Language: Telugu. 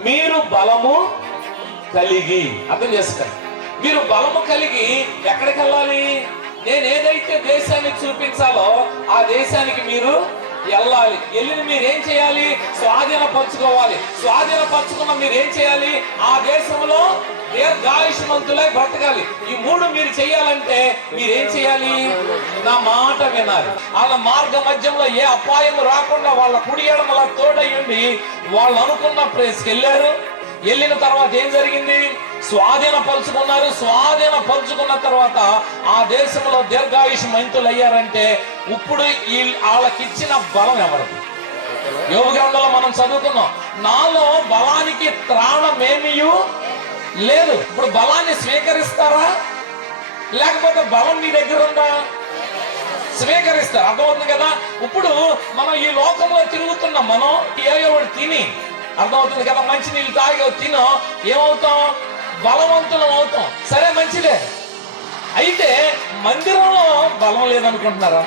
మీరు బలము కలిగి. అర్థం చేసుకోండి, మీరు బలము కలిగి ఎక్కడికి వెళ్ళాలి? నేను ఏదైతే దేశాన్ని చూపించాలో ఆ దేశానికి మీరు వెళ్ళాలి. వెళ్ళిన మీరేం చేయాలి? స్వాధీనపరచుకోవాలి. స్వాధీనపరచుకున్న మీరేం చేయాలి? ఆ దేశంలో దీర్ఘాయుష్మంతులై బ్రతకాలి. ఈ మూడు మీరు చేయాలంటే మీరేం చేయాలి? నా మాట వినాలి. వాళ్ళ మార్గ మధ్యంలో ఏ అపాయం రాకుండా వాళ్ళ కుడి ఎడమల తోడయ్యండి వాళ్ళు అనుకున్న ప్లేస్కి వెళ్ళారు. వెళ్ళిన తర్వాత ఏం జరిగింది? స్వాధీనపరుచుకున్నారు. స్వాధీనపరుచుకున్న తర్వాత ఆ దేశంలో దీర్ఘాయుష్మంతులు అయ్యారంటే ఇప్పుడు వాళ్ళకిచ్చిన బలం ఎవరిది? యోబు గ్రంథంలో మనం చదువుకున్నాం, నాలో బలానికి త్రాణమేమియు లేదు. ఇప్పుడు బలాన్ని స్వీకరిస్తారా? లేకపోతే బలం మీ దగ్గర ఉందా? స్వీకరిస్తారు. అర్థమవుతుంది కదా? ఇప్పుడు మనం ఈ లోకంలో తిరుగుతున్నాం. మనం ఏదో తిని, అర్థమవుతుంది కదా, మంచి నీళ్ళు తాగి తినో ఏమవుతాం? బలవంతులం అవుతాం. సరే, మంచిదే. అయితే మందిరంలో బలం లేదనుకుంటున్నారా?